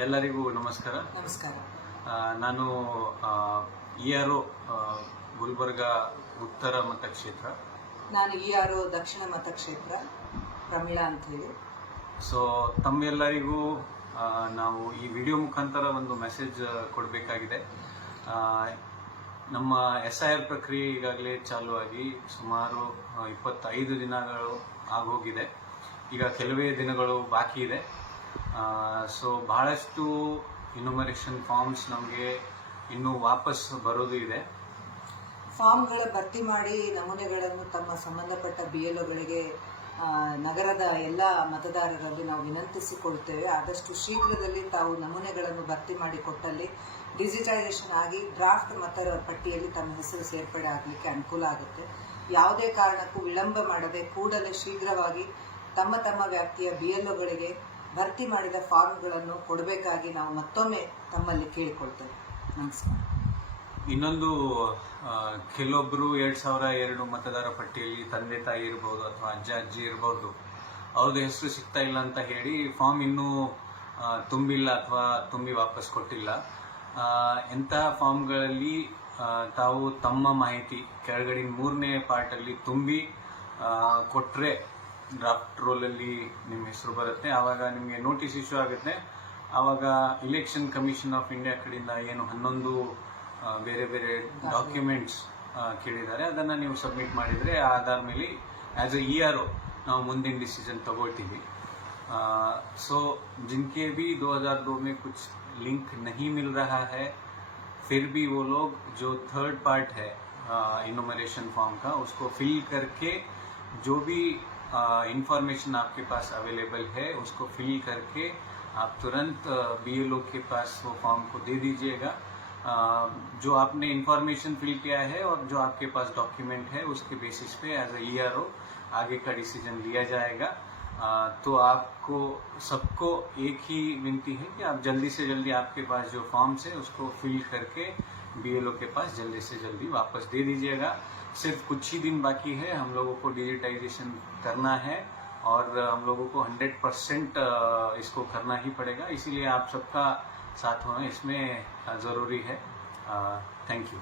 ಎಲ್ಲರಿಗೂ ನಮಸ್ಕಾರ. ನಮಸ್ಕಾರ. ನಾನು ERO ಗುಲ್ಬರ್ಗ ಉತ್ತರ ಮತಕ್ಷೇತ್ರ. ನಾನು ERO ದಕ್ಷಿಣ ಮತಕ್ಷೇತ್ರ ಪ್ರಮೀಳಾ ಅಂತ ಹೇಳಿ. ಸೊ ತಮ್ಮೆಲ್ಲರಿಗೂ ನಾವು ಈ ವಿಡಿಯೋ ಮುಖಾಂತರ ಒಂದು ಮೆಸೇಜ್ ಕೊಡಬೇಕಾಗಿದೆ. ನಮ್ಮ SIR ಪ್ರಕ್ರಿಯೆ ಈಗಾಗಲೇ ಚಾಲೂ ಆಗಿ ಸುಮಾರು 25 ದಿನಗಳು ಆಗೋಗಿದೆ. ಈಗ ಕೆಲವೇ ದಿನಗಳು ಬಾಕಿ ಇದೆ. ಸೊ ಬಹಳಷ್ಟು ಇನ್ಯುಮರೇಷನ್ ಫಾರ್ಮ್ಸ್ ನಮಗೆ ಇನ್ನೂ ವಾಪಸ್ ಬರೋದು ಇದೆ. ಫಾರ್ಮ್ಗಳ ಭರ್ತಿ ಮಾಡಿ ನಮೂನೆಗಳನ್ನು ತಮ್ಮ ಸಂಬಂಧಪಟ್ಟ BLOಗಳಿಗೆ ನಗರದ ಎಲ್ಲ ಮತದಾರರಲ್ಲಿ ನಾವು ವಿನಂತಿಸಿಕೊಳ್ತೇವೆ. ಆದಷ್ಟು ಶೀಘ್ರದಲ್ಲಿ ತಾವು ನಮೂನೆಗಳನ್ನು ಭರ್ತಿ ಮಾಡಿ ಕೊಟ್ಟಲ್ಲಿ ಡಿಜಿಟೈಸೇಷನ್ ಆಗಿ ಡ್ರಾಫ್ಟ್ ಮತರ ಪಟ್ಟಿಯಲ್ಲಿ ತಮ್ಮ ಹೆಸರು ಸೇರ್ಪಡೆ ಆಗಲಿಕ್ಕೆ ಅನುಕೂಲ ಆಗುತ್ತೆ. ಯಾವುದೇ ಕಾರಣಕ್ಕೂ ವಿಳಂಬ ಮಾಡದೆ ಕೂಡಲೇ ಶೀಘ್ರವಾಗಿ ತಮ್ಮ ತಮ್ಮ ವ್ಯಾಪ್ತಿಯ BLOಗಳಿಗೆ ಭರ್ತಿ ಮಾಡಿದ ಫಾರ್ಮ್ಗಳನ್ನು ಕೊಡಬೇಕಾಗಿ ನಾವು ಮತ್ತೊಮ್ಮೆ ತಮ್ಮಲ್ಲಿ ಕೇಳಿಕೊಳ್ತೇವೆ. ನಮಸ್ಕಾರ. ಇನ್ನೊಂದು, ಕೆಲವೊಬ್ಬರು 2002 ಮತದಾರ ಪಟ್ಟಿಯಲ್ಲಿ ತಂದೆ ತಾಯಿ ಇರ್ಬೋದು ಅಥವಾ ಅಜ್ಜಿ ಇರ್ಬೋದು, ಅವ್ರದ್ದು ಹೆಸರು ಸಿಗ್ತಾ ಇಲ್ಲ ಅಂತ ಹೇಳಿ ಫಾರ್ಮ್ ಇನ್ನೂ ತುಂಬಿಲ್ಲ ಅಥವಾ ತುಂಬಿ ವಾಪಸ್ ಕೊಟ್ಟಿಲ್ಲ. ಎಂತಹ ಫಾರ್ಮ್ಗಳಲ್ಲಿ ತಾವು ತಮ್ಮ ಮಾಹಿತಿ ಕೆಳಗಡೆ 3ನೇ ಪಾರ್ಟಲ್ಲಿ ತುಂಬಿ ಕೊಟ್ಟರೆ ಡ್ರಾಫ್ಟ್ ರೋಲಲ್ಲಿ ನಿಮ್ಮ ಹೆಸರು ಬರುತ್ತೆ. ಆವಾಗ ನಿಮಗೆ ನೋಟಿಸ್ ಇಶ್ಯೂ ಆಗುತ್ತೆ. ಆವಾಗ ಇಲೆಕ್ಷನ್ ಕಮಿಷನ್ ಆಫ್ ಇಂಡಿಯಾ ಕಡೆಯಿಂದ ಏನು 11 ಬೇರೆ ಬೇರೆ ಡಾಕ್ಯುಮೆಂಟ್ಸ್ ಕೇಳಿದ್ದಾರೆ, ಅದನ್ನು ನೀವು ಸಬ್ಮಿಟ್ ಮಾಡಿದರೆ ಆಧಾರ ಮೇಲೆ ಆ್ಯಸ್ ಎ ERO ನಾವು ಮುಂದಿನ ಡಿಸಿಷನ್ ತಗೊಳ್ತೀವಿ. सो जिनके भी 2002 में कुछ लिंक नहीं मिल रहा है, फिर भी वो लोग जो थर्ड पार्ट है इन्यूमरेशन फॉर्म का, उसको फिल करके जो भी इंफॉर्मेशन आपके पास अवेलेबल है उसको फिल करके आप तुरंत BLO के पास वो फॉर्म को दे दीजिएगा. जो आपने इंफॉर्मेशन फिल किया है और जो आपके पास डॉक्यूमेंट है उसके बेसिस पे एज ए ERO आगे का डिसीजन लिया जाएगा. तो आपको सबको एक ही विनती है कि आप जल्दी से जल्दी आपके पास जो फॉर्म्स है उसको फिल करके BLO के पास जल्दी से जल्दी वापस दे दीजिएगा. सिर्फ कुछ ही दिन बाकी है, हम लोगों को डिजिटाइजेशन करना है और हम लोगों को 100% इसको करना ही पड़ेगा. इसीलिए आप सबका साथ होना इसमें ज़रूरी है. Thank you.